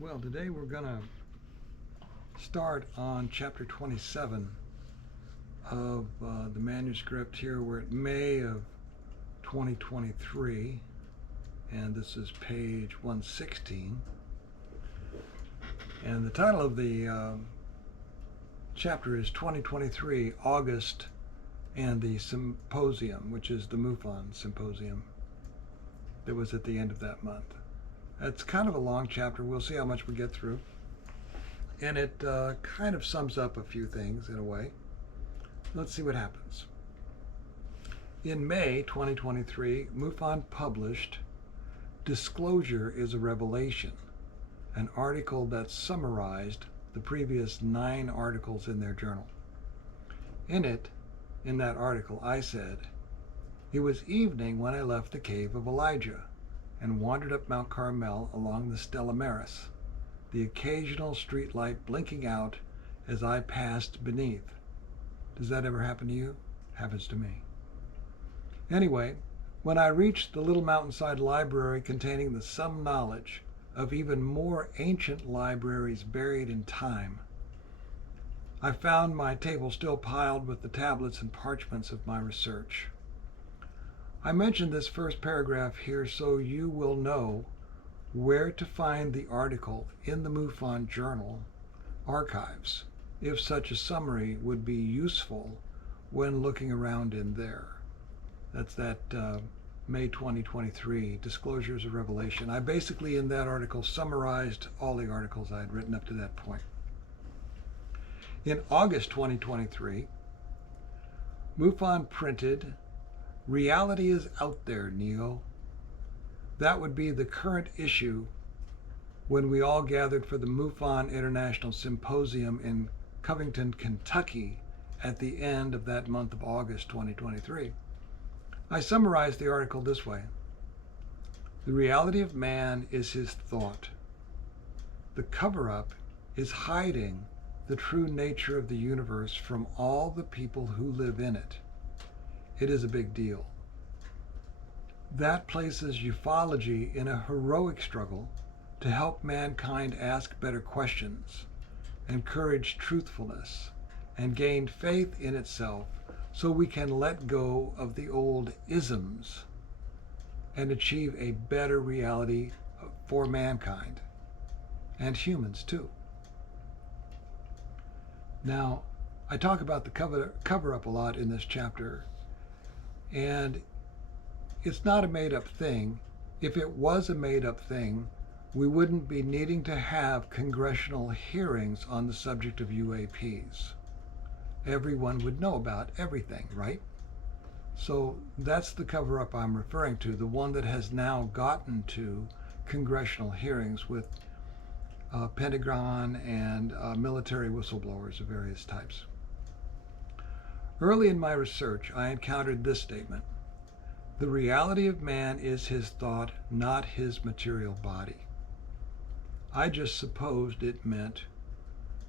Well, today we're going to start on chapter 27 of the manuscript. Here we're at May of 2023, and this is page 116. And the title of the chapter is 2023, August, and the Symposium, which is the MUFON Symposium that was at the end of that month. It's kind of a long chapter. We'll see how much we get through. And it kind of sums up a few things in a way. Let's see what happens. In May 2023, MUFON published Disclosure is a Revelation, an article that summarized the previous 9 articles in their journal. In that article, I said, "It was evening when I left the cave of Elijah and wandered up Mount Carmel along the Stella Maris, the occasional street light blinking out as I passed beneath." Does that ever happen to you? Happens to me. Anyway, when I reached the little mountainside library containing the sum knowledge of even more ancient libraries buried in time, I found my table still piled with the tablets and parchments of my research. I mentioned this first paragraph here so you will know where to find the article in the MUFON Journal archives, if such a summary would be useful when looking around in there. That's that May 2023, Disclosures of Revelation. I basically, in that article, summarized all the articles I had written up to that point. In August 2023, MUFON printed "Reality is Out There, Neo." That would be the current issue when we all gathered for the MUFON International Symposium in Covington, Kentucky at the end of that month of August 2023. I summarized the article this way: "The reality of man is his thought. The cover-up is hiding the true nature of the universe from all the people who live in it. It is a big deal. That places ufology in a heroic struggle to help mankind ask better questions, encourage truthfulness, and gain faith in itself so we can let go of the old isms and achieve a better reality for mankind and humans too." Now, I talk about the cover-up a lot in this chapter, and it's not a made-up thing. If it was a made-up thing, we wouldn't be needing to have congressional hearings on the subject of UAPs. Everyone would know about everything, right? So that's the cover-up I'm referring to, the one that has now gotten to congressional hearings with Pentagon and military whistleblowers of various types. Early in my research, I encountered this statement: "The reality of man is his thought, not his material body." I just supposed it meant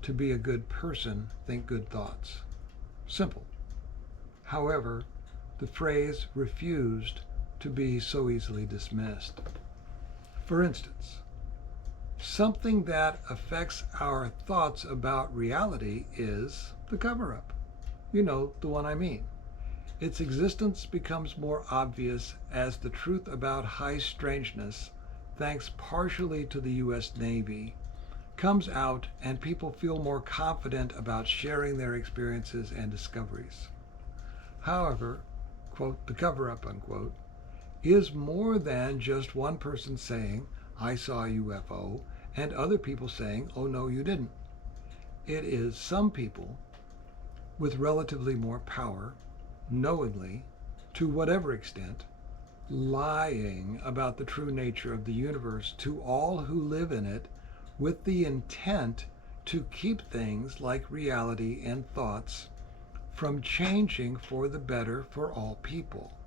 to be a good person, think good thoughts. Simple. However, the phrase refused to be so easily dismissed. For instance, something that affects our thoughts about reality is the cover-up. You know the one I mean. Its existence becomes more obvious as the truth about high strangeness, thanks partially to the U.S. Navy, comes out and people feel more confident about sharing their experiences and discoveries. However, quote, "the cover-up," unquote, is more than just one person saying, "I saw a UFO," and other people saying, "Oh no, you didn't." It is some people with relatively more power, knowingly, to whatever extent, lying about the true nature of the universe to all who live in it with the intent to keep things like reality and thoughts from changing for the better for all people.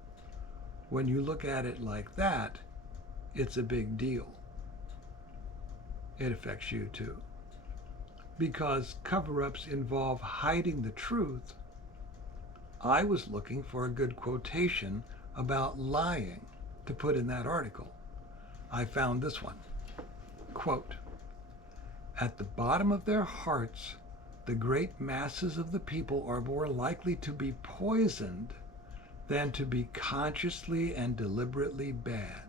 When you look at it like that, it's a big deal. It affects you too. Because cover-ups involve hiding the truth, I was looking for a good quotation about lying to put in that article. I found this one. Quote, At the bottom of their hearts, the great masses of the people are more likely to be poisoned than to be consciously and deliberately bad.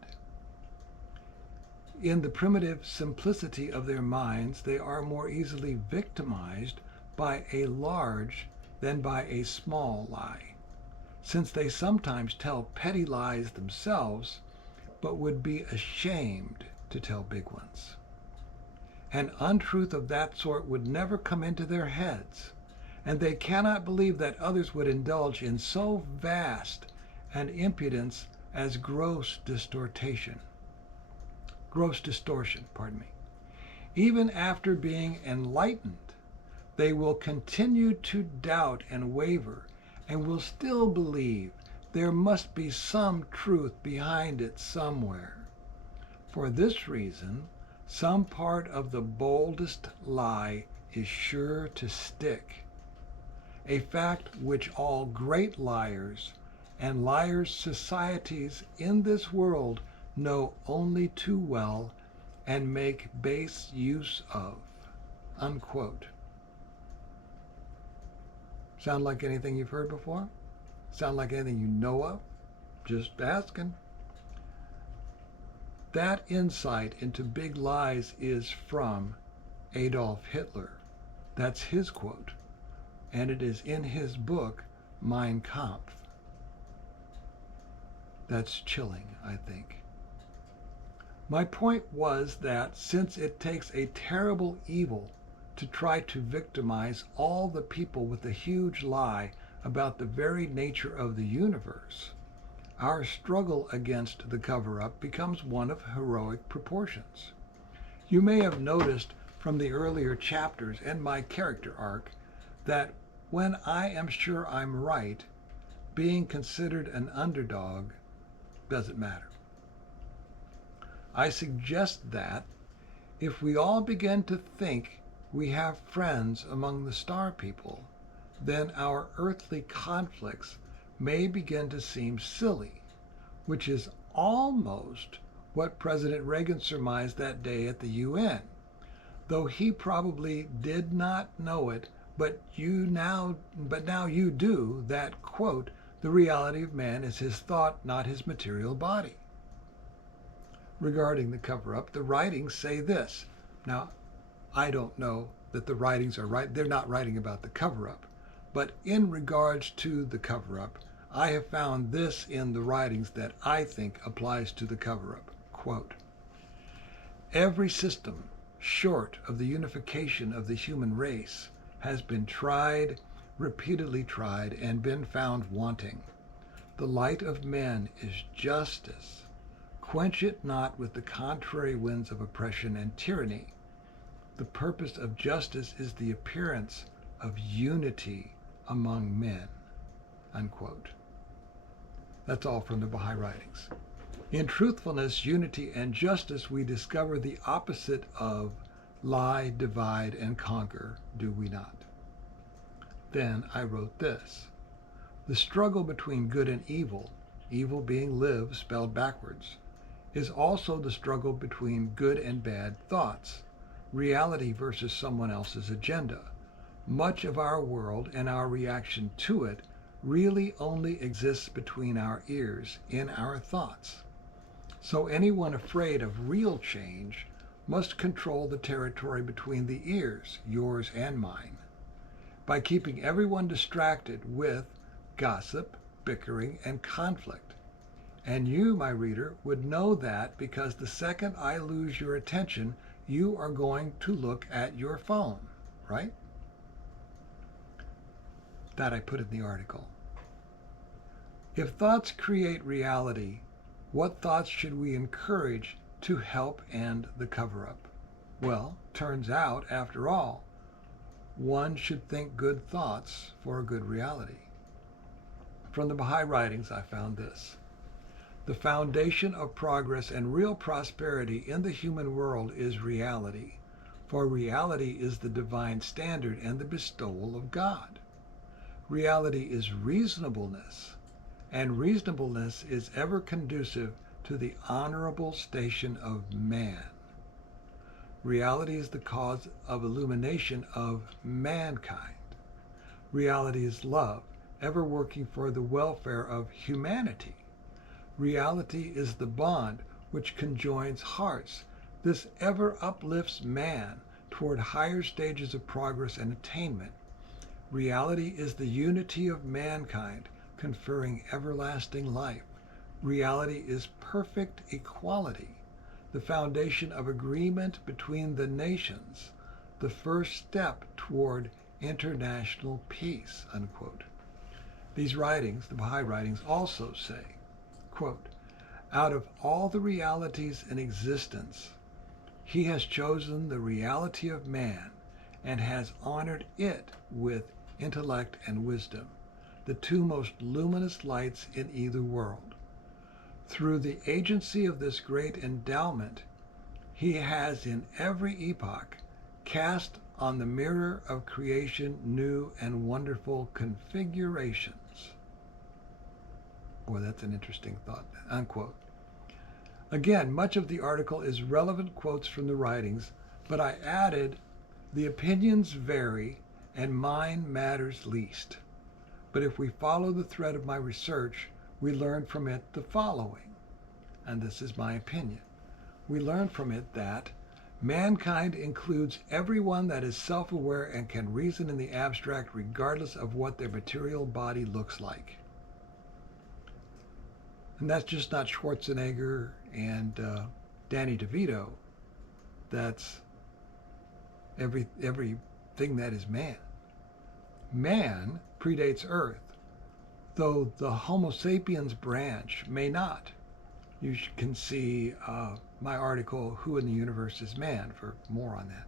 In the primitive simplicity of their minds, they are more easily victimized by a large than by a small lie, since they sometimes tell petty lies themselves, but would be ashamed to tell big ones. An untruth of that sort would never come into their heads, and they cannot believe that others would indulge in so vast an impudence as gross distortion. Even after being enlightened, they will continue to doubt and waver, and will still believe there must be some truth behind it somewhere. For this reason, some part of the boldest lie is sure to stick, a fact which all great liars and liars' societies in this world know only too well and make base use of." Unquote. Sound like anything you've heard before? Sound like anything you know of? Just asking. That insight into big lies is from Adolf Hitler. That's his quote, and it is in his book, Mein Kampf. That's chilling, I think. My point was that since it takes a terrible evil to try to victimize all the people with a huge lie about the very nature of the universe, our struggle against the cover-up becomes one of heroic proportions. You may have noticed from the earlier chapters and my character arc that when I am sure I'm right, being considered an underdog doesn't matter. I suggest that if we all begin to think we have friends among the star people, then our earthly conflicts may begin to seem silly, which is almost what President Reagan surmised that day at the UN, though he probably did not know it, but now you do, that, quote, "the reality of man is his thought, not his material body." Regarding the cover-up, the writings say this. Now, I don't know that the writings are right. They're not writing about the cover-up. But in regards to the cover-up, I have found this in the writings that I think applies to the cover-up. Quote, "Every system short of the unification of the human race has been tried, repeatedly tried, and been found wanting. The light of men is justice. Quench it not with the contrary winds of oppression and tyranny. The purpose of justice is the appearance of unity among men." Unquote. That's all from the Baha'i writings. In truthfulness, unity, and justice, we discover the opposite of lie, divide, and conquer, do we not? Then I wrote this. The struggle between good and evil, evil being live spelled backwards, is also the struggle between good and bad thoughts, reality versus someone else's agenda. Much of our world and our reaction to it really only exists between our ears, in our thoughts. So anyone afraid of real change must control the territory between the ears, yours and mine, by keeping everyone distracted with gossip, bickering, and conflict. And you, my reader, would know that because the second I lose your attention, you are going to look at your phone, right? That I put in the article. If thoughts create reality, what thoughts should we encourage to help end the cover-up? Well, turns out, after all, one should think good thoughts for a good reality. From the Baha'i writings, I found this. The foundation of progress and real prosperity in the human world is reality, for reality is the divine standard and the bestowal of God. Reality is reasonableness, and reasonableness is ever conducive to the honorable station of man. Reality is the cause of illumination of mankind. Reality is love, ever working for the welfare of humanity. Reality is the bond which conjoins hearts. This ever uplifts man toward higher stages of progress and attainment. Reality is the unity of mankind, conferring everlasting life. Reality is perfect equality, the foundation of agreement between the nations, the first step toward international peace, unquote. These writings, the Baha'i writings, also say, quote, out of all the realities in existence, he has chosen the reality of man and has honored it with intellect and wisdom, the two most luminous lights in either world. Through the agency of this great endowment, he has in every epoch cast on the mirror of creation new and wonderful configurations. Boy, that's an interesting thought, unquote. Again, much of the article is relevant quotes from the writings, but I added, the opinions vary and mine matters least. But if we follow the thread of my research, we learn from it the following, and this is my opinion. We learn from it that mankind includes everyone that is self-aware and can reason in the abstract regardless of what their material body looks like. And that's just not Schwarzenegger and Danny DeVito. That's everything that is man. Man predates Earth, though the Homo sapiens branch may not. You can see my article, Who in the Universe is Man, for more on that.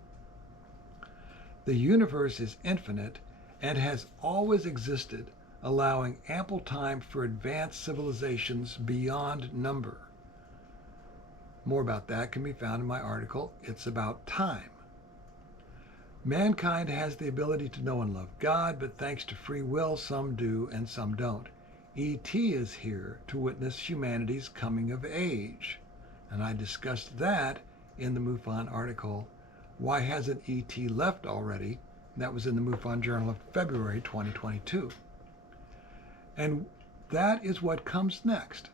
The universe is infinite and has always existed, allowing ample time for advanced civilizations beyond number. More about that can be found in my article, It's About Time. Mankind has the ability to know and love God, but thanks to free will, some do and some don't. E.T. is here to witness humanity's coming of age. And I discussed that in the MUFON article, Why Hasn't E.T. Left Already? That was in the MUFON Journal of February 2022. And that is what comes next.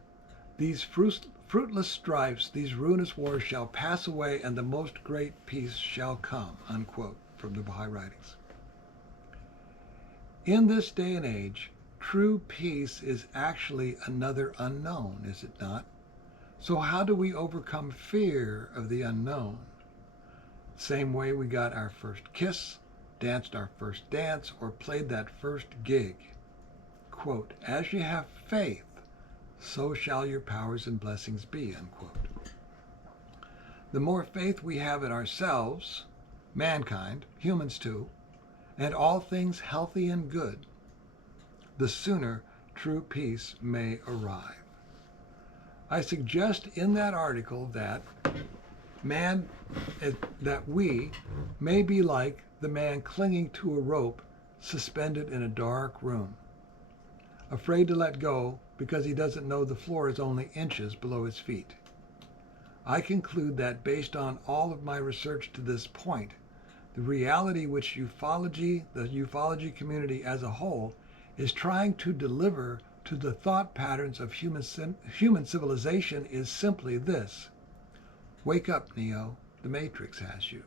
These fruitless strifes, these ruinous wars shall pass away, and the most great peace shall come, unquote, from the Baha'i writings. In this day and age, true peace is actually another unknown, is it not? So how do we overcome fear of the unknown? Same way we got our first kiss, danced our first dance, or played that first gig. Quote, as you have faith, so shall your powers and blessings be, unquote. The more faith we have in ourselves, mankind, humans too, and all things healthy and good, the sooner true peace may arrive. I suggest in that article that we may be like the man clinging to a rope suspended in a dark room, afraid to let go because he doesn't know the floor is only inches below his feet. I conclude that based on all of my research to this point, the reality which the ufology community as a whole is trying to deliver to the thought patterns of human civilization is simply this. Wake up, Neo. The Matrix has you.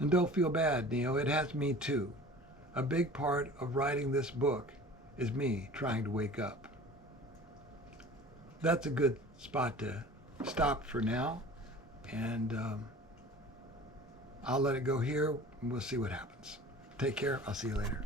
And don't feel bad, Neo. It has me too. A big part of writing this book is me trying to wake up. That's a good spot to stop for now. And I'll let it go here, and we'll see what happens. Take care. I'll see you later.